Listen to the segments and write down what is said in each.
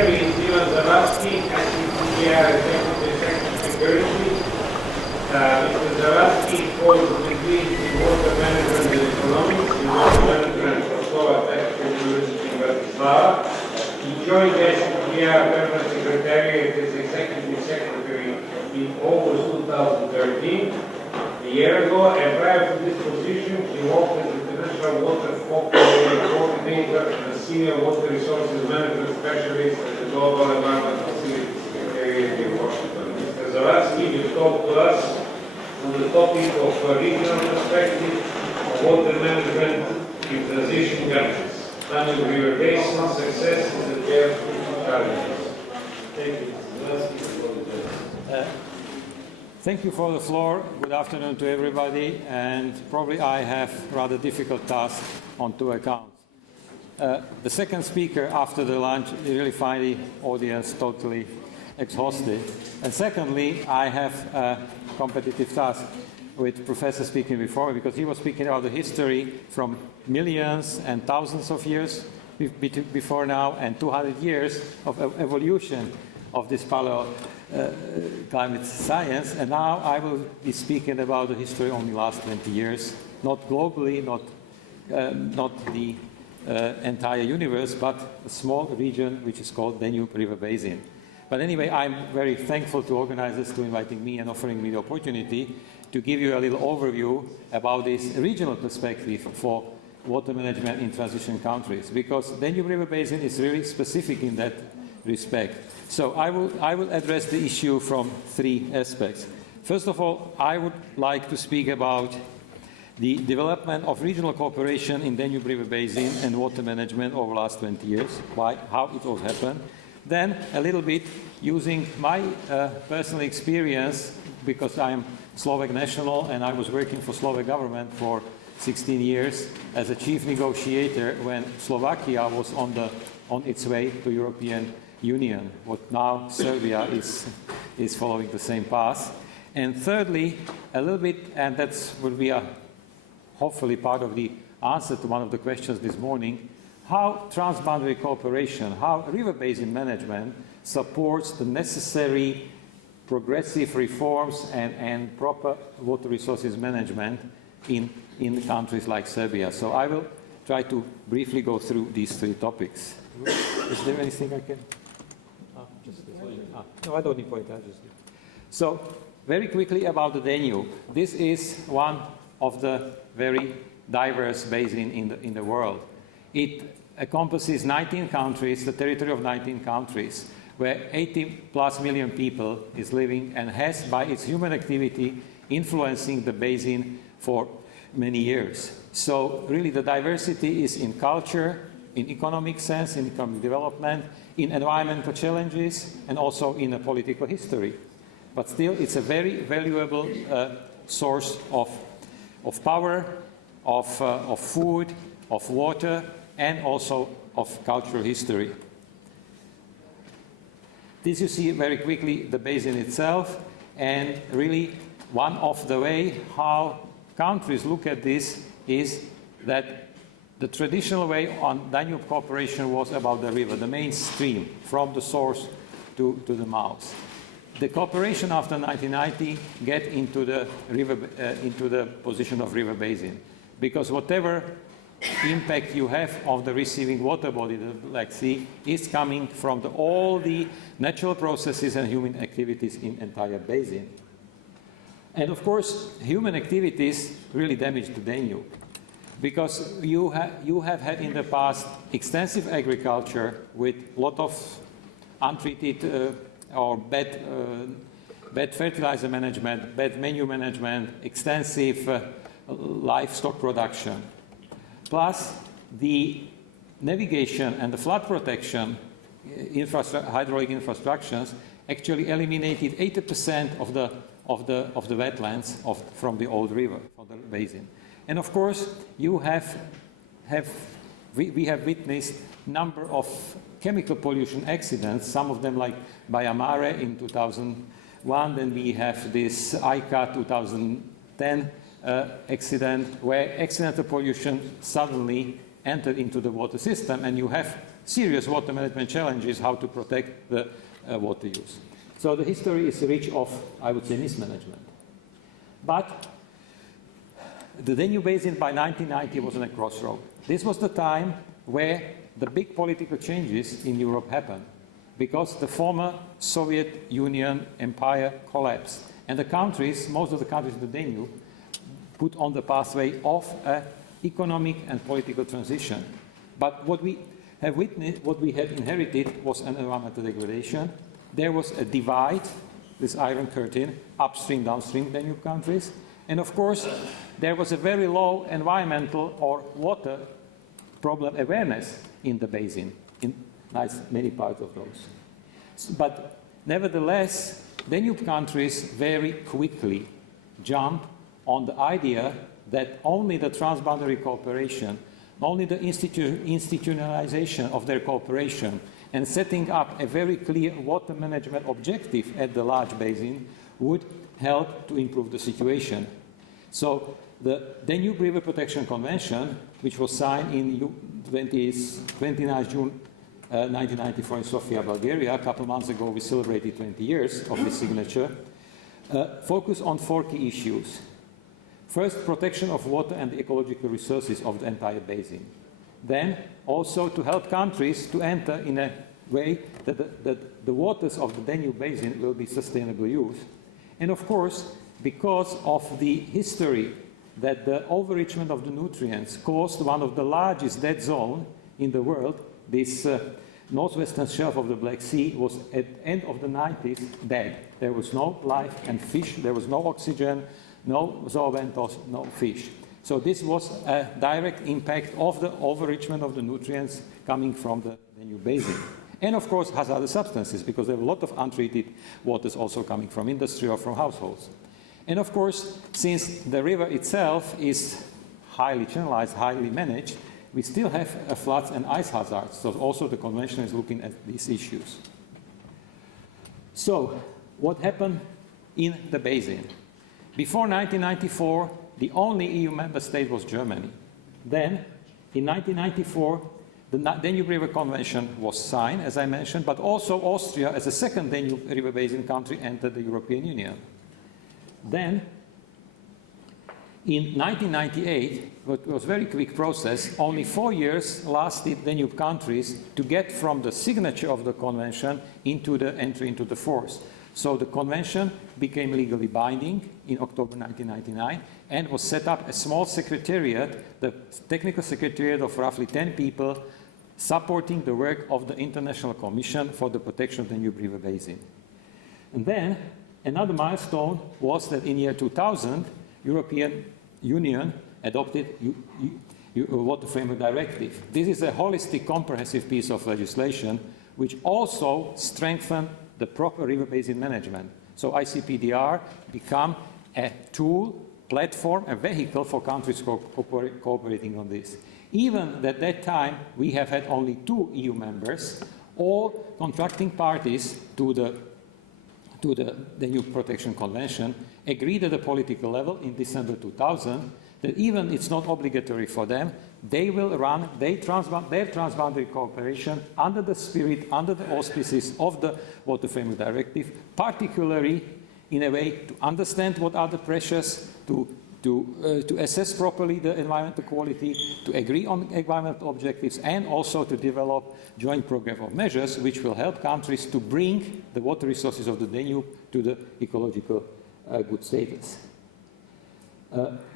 speaker is Zavadsky, Executive Secretary. Mr. Zavadsky holds degrees in water management and economics, in water management from Slovak University in Bratislava. He joined the SPPR Permanent Secretariat as Executive Secretary in August 2013, a year ago, and prior to this position, he worked as International Water Coordinator and Senior Water Resources Management Specialist at the Global Environment Facility Secretariat in Washington. Mr. Zavadsky will talk to us on the topic of regional perspective of water management in transition countries. Danube River Basin, successes and their challenges. Thank you. Thank you for the floor. Good afternoon to everybody. And probably I have rather difficult task on two accounts. The second speaker after the lunch really find the audience totally exhausted. And secondly, I have a competitive task with Professor speaking before me, because he was speaking about the history from millions and thousands of years before now and 200 years of evolution of this climate science. And now I will be speaking about the history only last 20 years, not globally, not the entire universe, but a small region which is called Danube River Basin. But anyway, I'm very thankful to organizers to inviting me and offering me the opportunity to give you a little overview about this regional perspective for water management in transition countries, because Danube River Basin is really specific in that respect. So I will address the issue from three aspects. First of all, I would like to speak about the development of regional cooperation in Danube River Basin and water management over the last 20 years, how it all happened. Then a little bit using my personal experience, because I'm Slovak national and I was working for Slovak government for 16 years as a chief negotiator when Slovakia was on its way to European Union, what now Serbia is following the same path. And thirdly, a little bit, and that will be hopefully part of the answer to one of the questions this morning, how transboundary cooperation, how river basin management supports the necessary progressive reforms and proper water resources management in countries like Serbia. So I will try to briefly go through these three topics. Is there anything I can? No, I don't need point. So very quickly about the Danube. This is one of the very diverse basins in the world. It encompasses 19 countries, the territory of 19 countries, where 80+ million people is living and has, by its human activity, influencing the basin for many years. So really the diversity is in culture, in economic sense, in economic development, in environmental challenges, and also in a political history. But still, it's a very valuable source of power, of food, of water, and also of cultural history. This you see very quickly the basin itself, and really one of the way how countries look at this is that the traditional way on Danube cooperation was about the river, the main stream, from the source to the mouth. The cooperation after 1990 get into the position of river basin, because whatever impact you have of the receiving water body, the Black Sea, is coming from all the natural processes and human activities in entire basin. And of course, human activities really damage the Danube, because you have had in the past extensive agriculture with a lot of untreated or bad fertilizer management, bad manure management, extensive livestock production. Plus, the navigation and the flood protection hydraulic infrastructures actually eliminated 80% of the wetlands from the old river, from the basin. And of course, we have witnessed a number of chemical pollution accidents, some of them like Bayamare in 2001, then we have this ICA 2010 accident where accidental pollution suddenly entered into the water system, and you have serious water management challenges, how to protect the water use. So the history is rich of, I would say, mismanagement. But the Danube Basin by 1990 was in a crossroad. This was the time where the big political changes in Europe happened, because the former Soviet Union empire collapsed. And the countries, most of the countries in the Danube, put on the pathway of an economic and political transition. But what we have witnessed, what we have inherited, was an environmental degradation. There was a divide, this iron curtain, upstream, downstream Danube countries. And of course, there was a very low environmental or water problem awareness in the basin, in many parts of those. But nevertheless, Danube countries very quickly jumped on the idea that only the transboundary cooperation, only the institutionalization of their cooperation and setting up a very clear water management objective at the large basin would help to improve the situation. So the Danube River Protection Convention, which was signed in 29 June 1994 in Sofia, Bulgaria, a couple of months ago we celebrated 20 years of this signature, focused on 4 key issues. First, protection of water and the ecological resources of the entire basin. Then, also to help countries to enter in a way that the waters of the Danube Basin will be sustainably used. And of course, because of the history that the overenrichment of the nutrients caused one of the largest dead zones in the world, this northwestern shelf of the Black Sea was at the end of the 90s dead. There was no life and fish, there was no oxygen, no zooventos, no fish. So this was a direct impact of the overenrichment of the nutrients coming from the Danube Basin. And of course hazardous substances, because there were a lot of untreated waters also coming from industry or from households. And of course, since the river itself is highly channelized, highly managed, we still have floods and ice hazards. So also the convention is looking at these issues. So what happened in the basin? Before 1994, the only EU member state was Germany. Then, in 1994, the Danube River Convention was signed, as I mentioned, but also Austria, as a second Danube River Basin country, entered the European Union. Then, in 1998, it was a very quick process, only 4 years lasted Danube countries to get from the signature of the convention into the entry into the force. So the convention became legally binding in October 1999 and was set up a small secretariat, the technical secretariat of roughly 10 people, supporting the work of the International Commission for the Protection of the Danube River Basin. And then another milestone was that in year 2000, European Union adopted Water Framework Directive. This is a holistic, comprehensive piece of legislation which also strengthened the proper river basin management. So ICPDR became a tool, platform, a vehicle for countries cooperating on this. Even at that time, we have had only 2 EU members, all contracting parties to the Danube Protection Convention, agreed at the political level in December 2000 that even it's not obligatory for them, they will run their transboundary cooperation under the spirit, under the auspices of the Water Framework Directive, particularly in a way to understand what are the pressures, to assess properly the environmental quality, to agree on environmental objectives, and also to develop joint program of measures which will help countries to bring the water resources of the Danube to the ecological good status.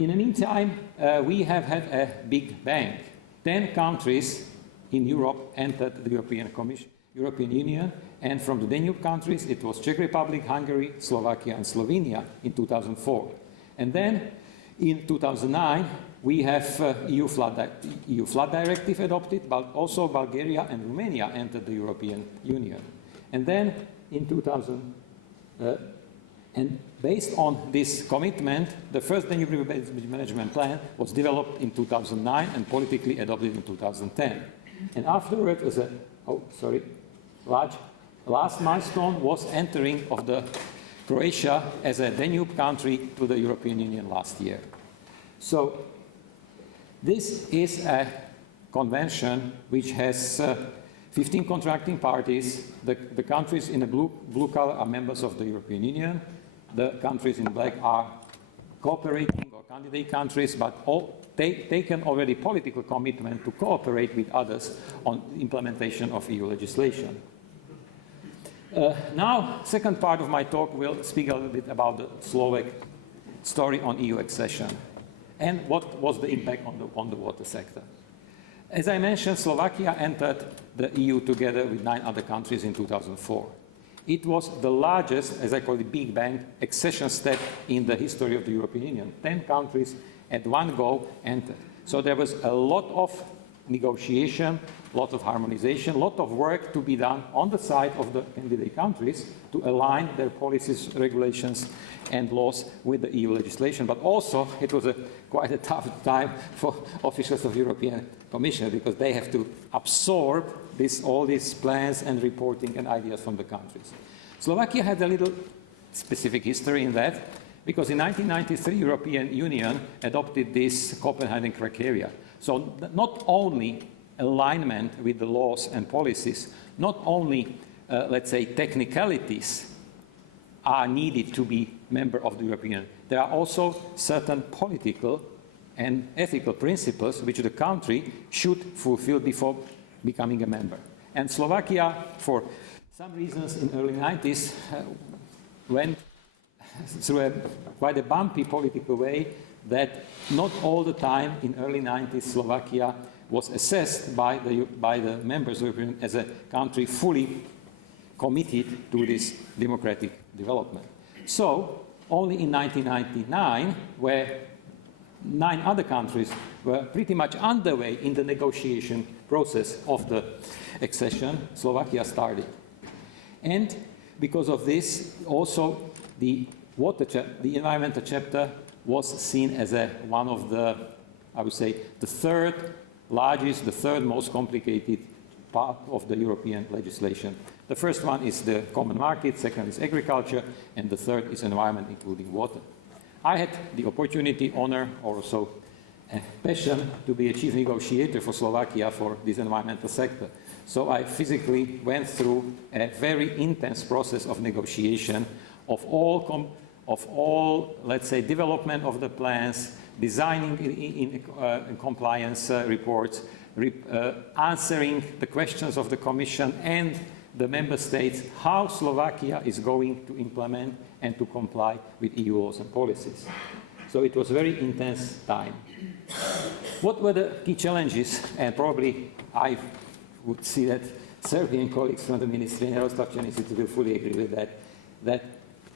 In the meantime, we have had a big bang. 10 countries in Europe entered the European Union, and from the Danube countries it was Czech Republic, Hungary, Slovakia and Slovenia in 2004. And then in 2009 we have EU Flood Directive adopted, but also Bulgaria and Romania entered the European Union. And then in and based on this commitment, the first Danube River Basin Management Plan was developed in 2009 and politically adopted in 2010. And afterwards, as a last milestone was entering of the Croatia as a Danube country to the European Union last year. So this is a convention which has 15 contracting parties. The countries in the blue color are members of the European Union. The countries in black are cooperating or candidate countries, but taken already political commitment to cooperate with others on implementation of EU legislation. Now, second part of my talk will speak a little bit about the Slovak story on EU accession and what was the impact on the water sector. As I mentioned, Slovakia entered the EU together with 9 other countries in 2004. It was the largest, as I call it, Big Bang accession step in the history of the European Union. 10 countries at one go entered. So there was a lot of negotiation, a lot of harmonization, a lot of work to be done on the side of the candidate countries to align their policies, regulations, and laws with the EU legislation. But also, it was quite a tough time for officials of European Commission because they have to absorb all these plans and reporting and ideas from the countries. Slovakia had a little specific history in that because in 1993, European Union adopted this Copenhagen criteria. So not only alignment with the laws and policies, not only, let's say, technicalities are needed to be member of the European Union. There are also certain political and ethical principles which the country should fulfill before becoming a member. And Slovakia, for some reasons in early 90s, went through quite a bumpy political way that not all the time in early 90s Slovakia was assessed by the members of the European Union as a country fully committed to this democratic development. So only in 1999, where 9 other countries were pretty much underway in the negotiation process of the accession, Slovakia started. And because of this, also the environmental chapter was seen as one of the, I would say, the third largest, the third most complicated part of the European legislation. The first one is the common market, second is agriculture, and the third is environment, including water. I had the opportunity, honor, also passion to be a chief negotiator for Slovakia for this environmental sector. So I physically went through a very intense process of negotiation of all, let's say, development of the plans, designing in compliance reports, answering the questions of the Commission and the member states how Slovakia is going to implement and to comply with EU laws and policies. So it was a very intense time. What were the key challenges? And probably I would see that Serbian colleagues from the Ministry and Aerospace Institute will fully agree with that. That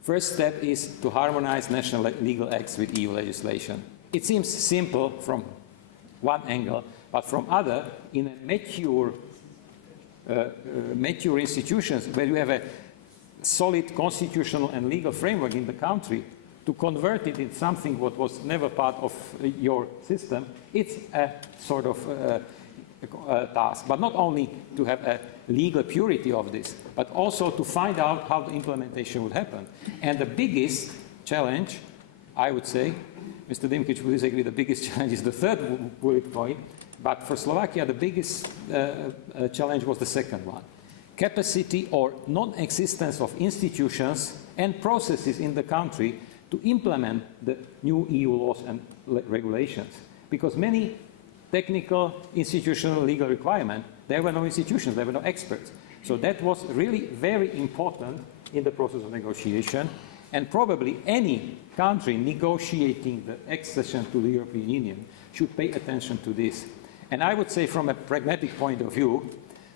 first step is to harmonize national legal acts with EU legislation. It seems simple from one angle, but from other, in a mature institutions where you have a solid constitutional and legal framework in the country, to convert it into something what was never part of your system, it's a sort of task. But not only to have a legal purity of this, but also to find out how the implementation would happen. And the biggest challenge, I would say, Mr. Dimkic will disagree, the biggest challenge is the third bullet point, but for Slovakia, the biggest challenge was the second one. Capacity or non-existence of institutions and processes in the country to implement the new EU laws and regulations. Because many technical, institutional, legal requirements, there were no institutions, there were no experts. So that was really very important in the process of negotiation. And probably any country negotiating the accession to the European Union should pay attention to this. And I would say from a pragmatic point of view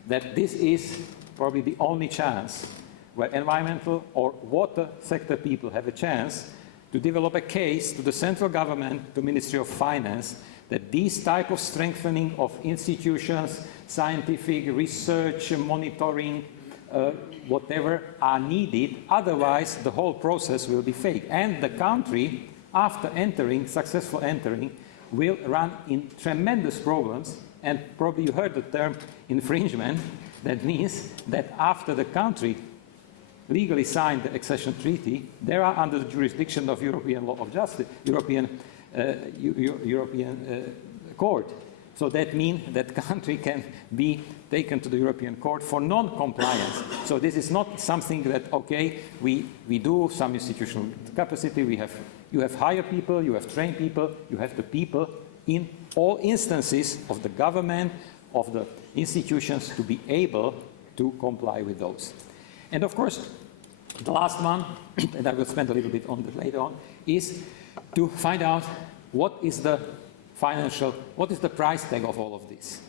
that this is probably the only chance where environmental or water sector people have a chance to develop a case to the central government, to Ministry of Finance, that these type of strengthening of institutions, scientific research, monitoring, whatever are needed, otherwise the whole process will be fake. And the country, after entering, successful entering, will run in tremendous problems, and probably you heard the term infringement. That means that after the country legally signed the accession treaty, they are under the jurisdiction of European law of justice, European Court. So that means that country can be taken to the European Court for non-compliance. So this is not something that, okay, we do some institutional capacity, you have hired people, you have trained people, you have the people in all instances of the government, of the institutions to be able to comply with those. And of course, the last one, and I will spend a little bit on that later on, is to find out what is the price tag of all of this.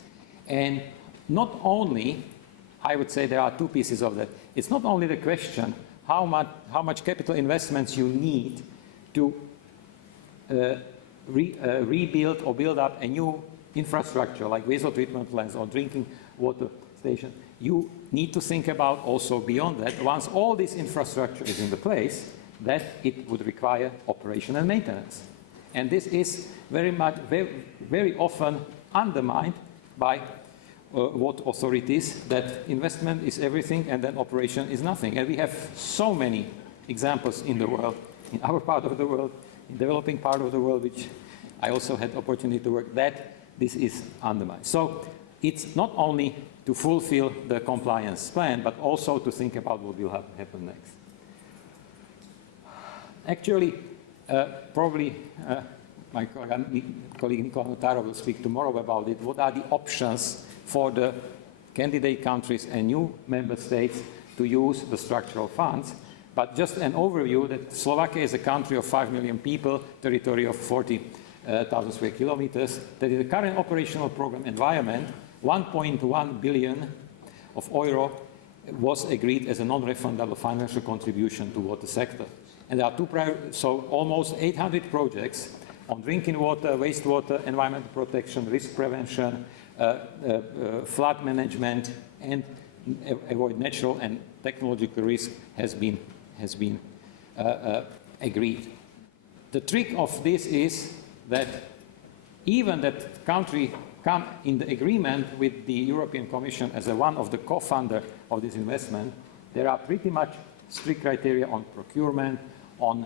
And not only, I would say there are two pieces of that. It's not only the question how much capital investments you need to rebuild or build up a new infrastructure like wastewater treatment plants or drinking water stations. You need to think about also beyond that, once all this infrastructure is in the place, that it would require operation and maintenance. And this is very often undermined by what authorities, that investment is everything and then operation is nothing. And we have so many examples in the world, in our part of the world, in developing part of the world, which I also had opportunity to work, that this is undermined. So it's not only to fulfill the compliance plan, but also to think about what will happen next. Actually, probably my colleague Nicola Notaro will speak tomorrow about it. What are the options for the candidate countries and new member states to use the structural funds? But just an overview that Slovakia is a country of 5 million people, territory of 40,000 square kilometers, that in the current operational program environment, 1.1 billion of euro was agreed as a non-refundable financial contribution to water sector. And there are so almost 800 projects on drinking water, wastewater, environmental protection, risk prevention, flood management, and avoid natural and technological risk has been agreed. The trick of this is that even that country come in the agreement with the European Commission as one of the co-funder of this investment, there are pretty much strict criteria on procurement, on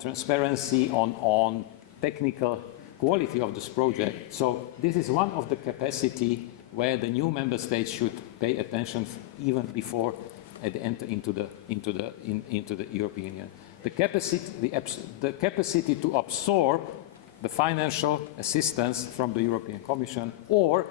transparency, on technical quality of this project. So this is one of the capacity where the new member states should pay attention even before they enter into the European Union. The capacity to absorb the financial assistance from the European Commission or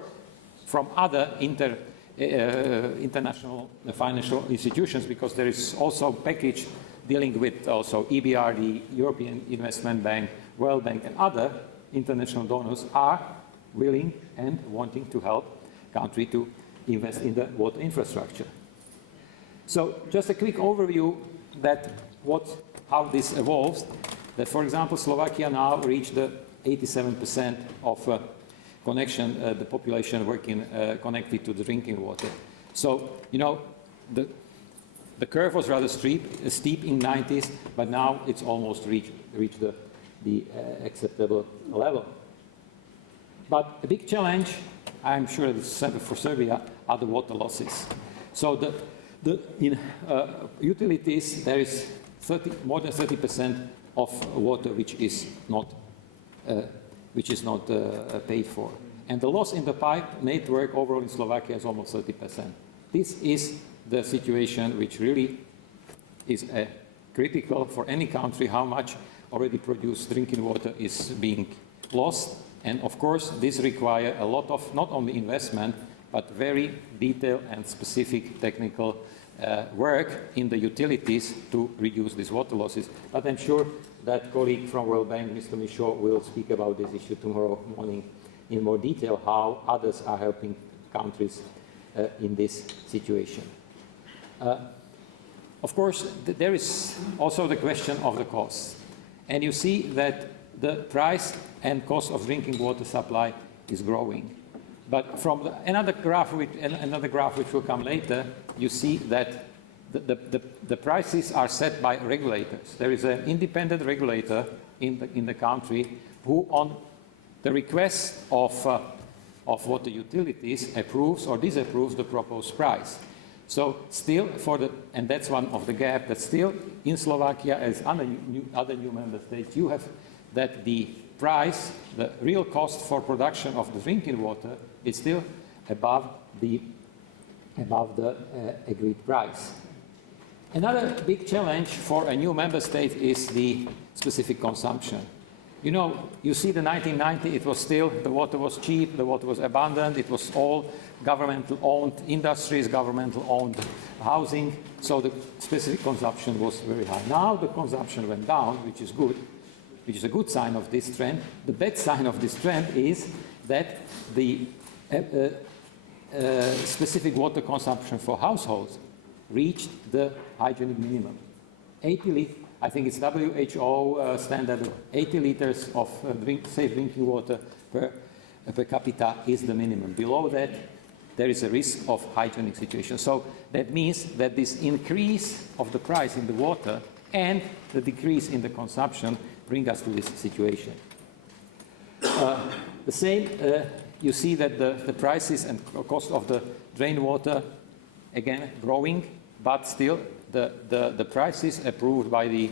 from other international financial institutions, because there is also a package dealing with also EBRD, European Investment Bank, World Bank, and other international donors are willing and wanting to help country to invest in the water infrastructure. So just a quick overview that how this evolves. That, for example, Slovakia now reached the 87% of connection, the population working connected to the drinking water. So, you know, the curve was rather steep in 90s, but now it's almost reached the acceptable level. But a big challenge, I'm sure it's for Serbia, are the water losses. So in utilities, there is more than 30% of water which is not paid for. And the loss in the pipe network overall in Slovakia is almost 30%. This is the situation which really is critical for any country, how much already produced drinking water is being lost. And of course, this requires a lot of not only investment, but very detailed and specific technical work in the utilities to reduce these water losses. But I'm sure that colleague from World Bank, Mr. Michaud, will speak about this issue tomorrow morning in more detail, how others are helping countries in this situation. Of course, there is also the question of the cost. And you see that the price and cost of drinking water supply is growing. But from another graph which will come later, you see that the prices are set by regulators. There is an independent regulator in the country who, on the request of water utilities, approves or disapproves the proposed price. So still, and that's one of the gaps, that still in Slovakia, as other new member states, you have that the price, the real cost for production of the drinking water is still above the agreed price. Another big challenge for a new member state is the specific consumption. You know, you see the 1990, it was still, the water was cheap, the water was abundant, it was all governmental-owned industries, governmental-owned housing, so the specific consumption was very high. Now the consumption went down, which is good, which is a good sign of this trend. The bad sign of this trend is that the specific water consumption for households reached the hygienic minimum. 80 liters, I think it's WHO standard, 80 liters of safe drinking water per capita is the minimum. Below that, there is a risk of hygienic situation. So that means that this increase of the price in the water and the decrease in the consumption bring us to this situation. The same, you see that the prices and cost of the drain water, again, growing, but still the prices approved by the,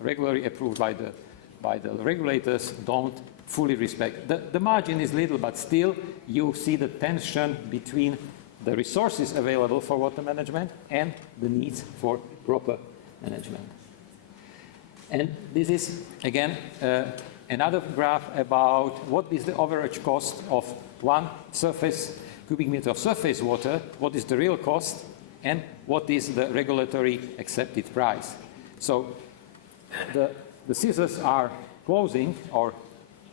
regularly approved by the regulators don't fully respect. The margin is little, but still you see the tension between the resources available for water management and the needs for proper management. And this is, again, another graph about what is the average cost of 1 cubic meter of surface water, what is the real cost, and what is the regulatory accepted price. So the scissors are closing, or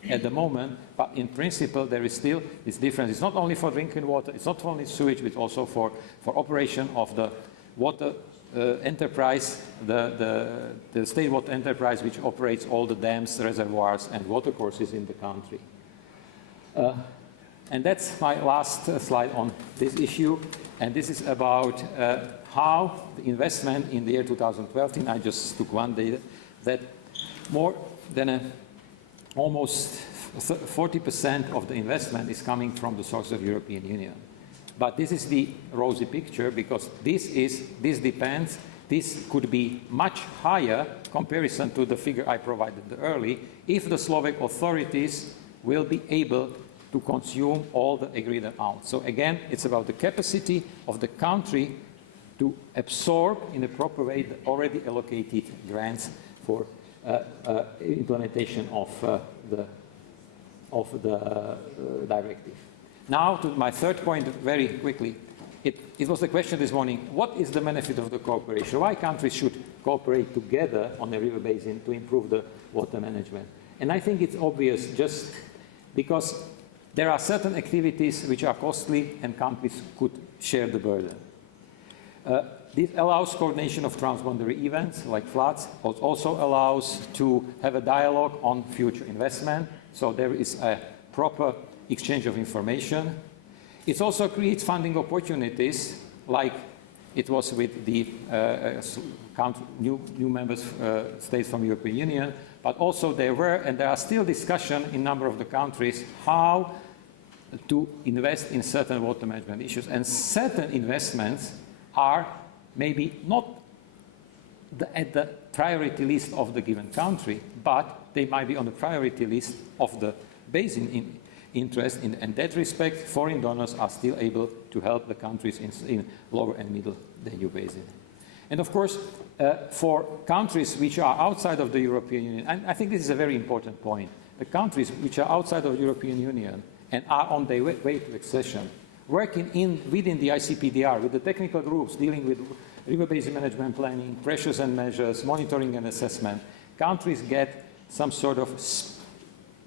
at the moment, but in principle there is still this difference. It's not only for drinking water, it's not only sewage, but also for operation of the water enterprise, the state water enterprise which operates all the dams, reservoirs and watercourses in the country. And that's my last slide on this issue, and this is about how the investment in the year 2012, I just took one data, that more than almost 40% of the investment is coming from the source of European Union. But this is the rosy picture, because this depends, this could be much higher comparison to the figure I provided early, if the Slovak authorities will be able to consume all the agreed amount. So again, it's about the capacity of the country to absorb in a proper way the already allocated grants for implementation of the directive. Now to my third point, very quickly. It was the question this morning, what is the benefit of the cooperation? Why countries should cooperate together on the river basin to improve the water management? And I think it's obvious, just because there are certain activities which are costly and countries could share the burden. This allows coordination of transboundary events like floods. It also allows to have a dialogue on future investment, so there is a proper exchange of information. It also creates funding opportunities, like it was with the new member states from the European Union, but also there were, and there are still discussions in a number of the countries, how to invest in certain water management issues. And certain investments are maybe not at the priority list of the given country, but they might be on the priority list of the basin interest. In that respect, foreign donors are still able to help the countries in lower and middle Danube basin. And of course, for countries which are outside of the European Union, and I think this is a very important point, the countries which are outside of the European Union and are on their way to accession, working within the ICPDR with the technical groups dealing with river basin management planning, pressures and measures, monitoring and assessment, countries get some sort of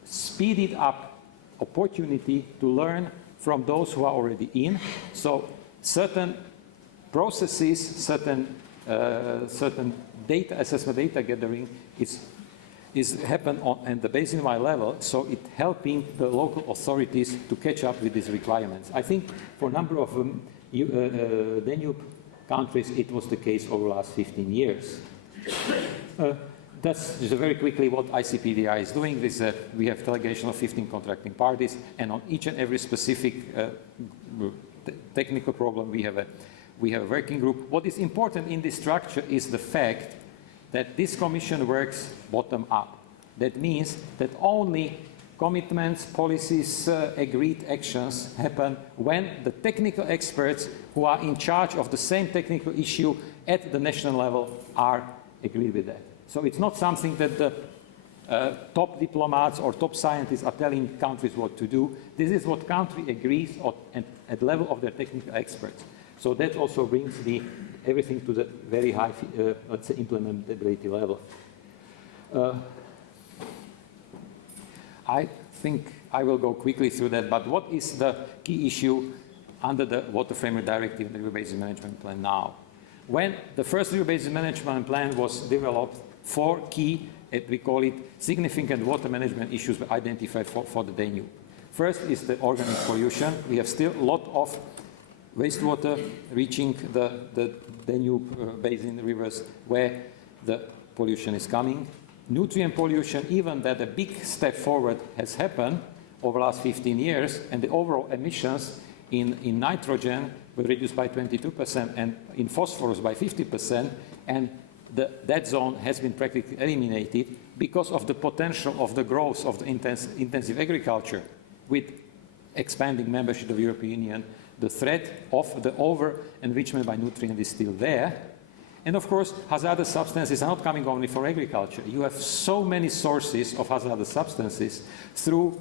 speeded up opportunity to learn from those who are already in. So certain processes, certain data assessment, data gathering is happen at the basin-wide level, so it's helping the local authorities to catch up with these requirements. I think for a number of Danube countries, it was the case over the last 15 years. That's just very quickly what ICPDI is doing. We have delegation of 15 contracting parties, and on each and every specific technical problem, we have a working group. What is important in this structure is the fact that this commission works bottom up. That means that only commitments, policies, agreed actions happen when the technical experts who are in charge of the same technical issue at the national level are agreed with that. So it's not something that the top diplomats or top scientists are telling countries what to do. This is what country agrees at the level of their technical experts. So that also brings everything to the very high, let's say, implementability level. I think I will go quickly through that, but what is the key issue under the Water Framework Directive and the River Basin Management Plan now? When the first River Basin Management Plan was developed, 4 key, we call it, significant water management issues were identified for the Danube. First is the organic pollution. We have still a lot of wastewater reaching the Danube basin rivers where the pollution is coming. Nutrient pollution, even that a big step forward has happened over the last 15 years, and the overall emissions in nitrogen were reduced by 22% and in phosphorus by 50%, and that zone has been practically eliminated because of the potential of the growth of the intensive agriculture. With expanding membership of the European Union, the threat of the over-enrichment by nutrient is still there. And of course, hazardous substances are not coming only for agriculture. You have so many sources of hazardous substances through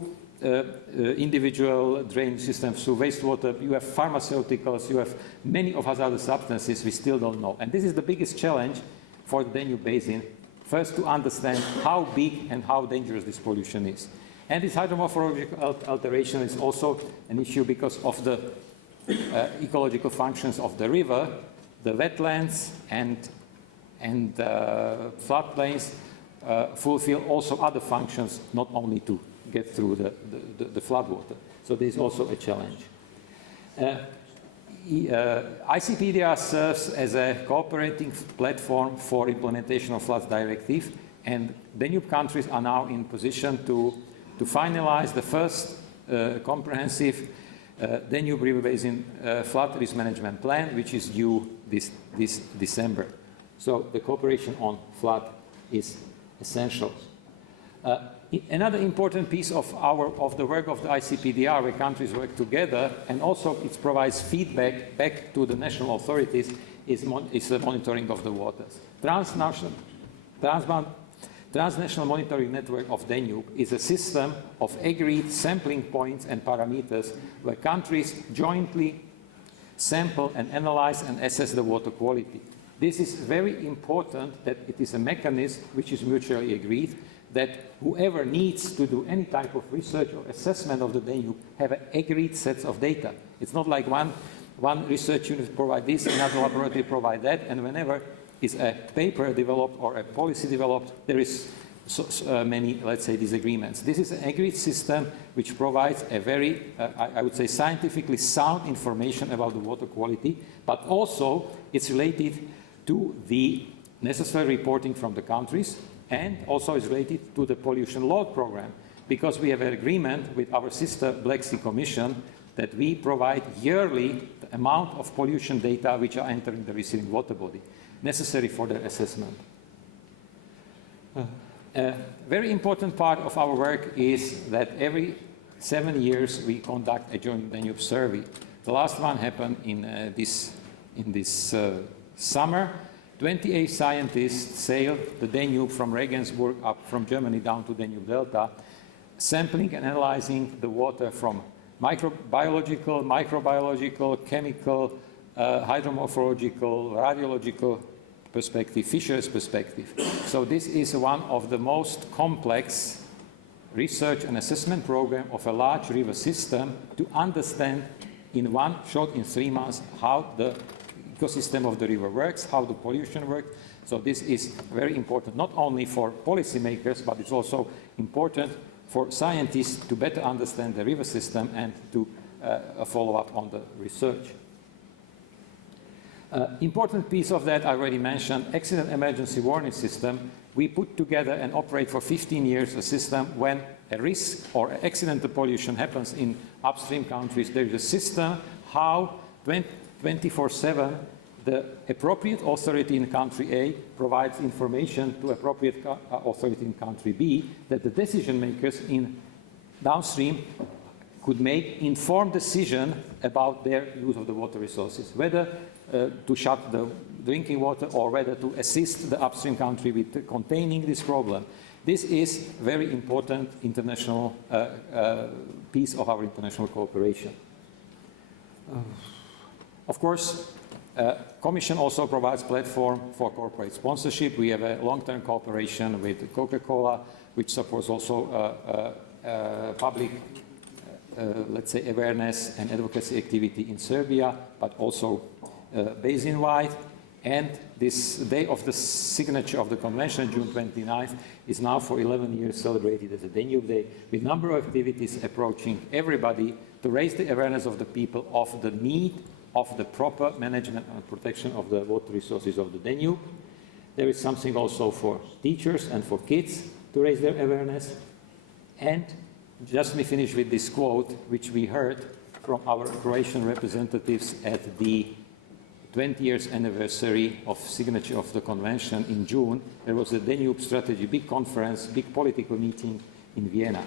individual drainage systems, through wastewater. You have pharmaceuticals, you have many of hazardous substances we still don't know. And this is the biggest challenge for the Danube Basin, first to understand how big and how dangerous this pollution is. And this hydromorphological alteration is also an issue because of the ecological functions of the river. The wetlands and floodplains fulfill also other functions, not only to get through the floodwater. So this is also a challenge. ICPDR serves as a cooperating platform for implementation of Floods Directive, and Danube countries are now in position to finalize the first comprehensive Danube River Basin Flood Risk Management Plan, which is due this December. So the cooperation on flood is essential. Another important piece of the work of the ICPDR, where countries work together, and also it provides feedback back to the national authorities, is the monitoring of the waters. Transnational Monitoring Network of Danube is a system of agreed sampling points and parameters where countries jointly sample and analyze and assess the water quality. This is very important that it is a mechanism which is mutually agreed, that whoever needs to do any type of research or assessment of the Danube have an agreed sets of data. It's not like one research unit provide this, another laboratory provide that, and whenever is a paper developed or a policy developed, there is many, let's say, disagreements. This is an agreed system which provides a very, I would say, scientifically sound information about the water quality, but also it's related to the necessary reporting from the countries, and also is related to the pollution log program, because we have an agreement with our sister Black Sea Commission that we provide yearly the amount of pollution data which are entering the receiving water body, necessary for their assessment. A very important part of our work is that every 7 years we conduct a joint Danube survey. The last one happened in this summer. 28 scientists sailed the Danube from Regensburg up from Germany down to Danube Delta, sampling and analyzing the water from microbiological, chemical, hydromorphological, radiological perspective, fisheries perspective. So this is one of the most complex research and assessment program of a large river system to understand in one shot, in 3 months, how the ecosystem of the river works, how the pollution works. So this is very important, not only for policymakers, but it's also important for scientists to better understand the river system and to follow up on the research. Important piece of that I already mentioned, accident emergency warning system. We put together and operate for 15 years a system when a risk or accidental pollution happens in upstream countries. There is a system how 24/7 the appropriate authority in country A provides information to appropriate authority in country B that the decision makers in downstream could make informed decision about their use of the water resources, whether to shut the drinking water or whether to assist the upstream country with containing this problem. This is very important international piece of our international cooperation. Of course, Commission also provides platform for corporate sponsorship. We have a long-term cooperation with Coca-Cola, which supports also public, let's say, awareness and advocacy activity in Serbia, but also basin-wide. And this day of the signature of the convention, June 29th, is now for 11 years celebrated as a Danube Day, with a number of activities approaching everybody to raise the awareness of the people of the need of the proper management and protection of the water resources of the Danube. There is something also for teachers and for kids to raise their awareness. And just let me finish with this quote, which we heard from our Croatian representatives at the 20 years anniversary of signature of the convention in June. There was a Danube strategy, big conference, big political meeting in Vienna.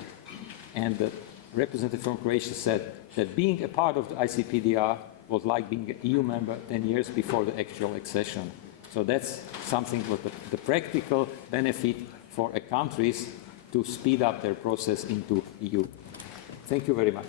And the representative from Croatia said that being a part of the ICPDR was like being an EU member 10 years before the actual accession. So that's something with the practical benefit for countries to speed up their process into EU. Thank you very much.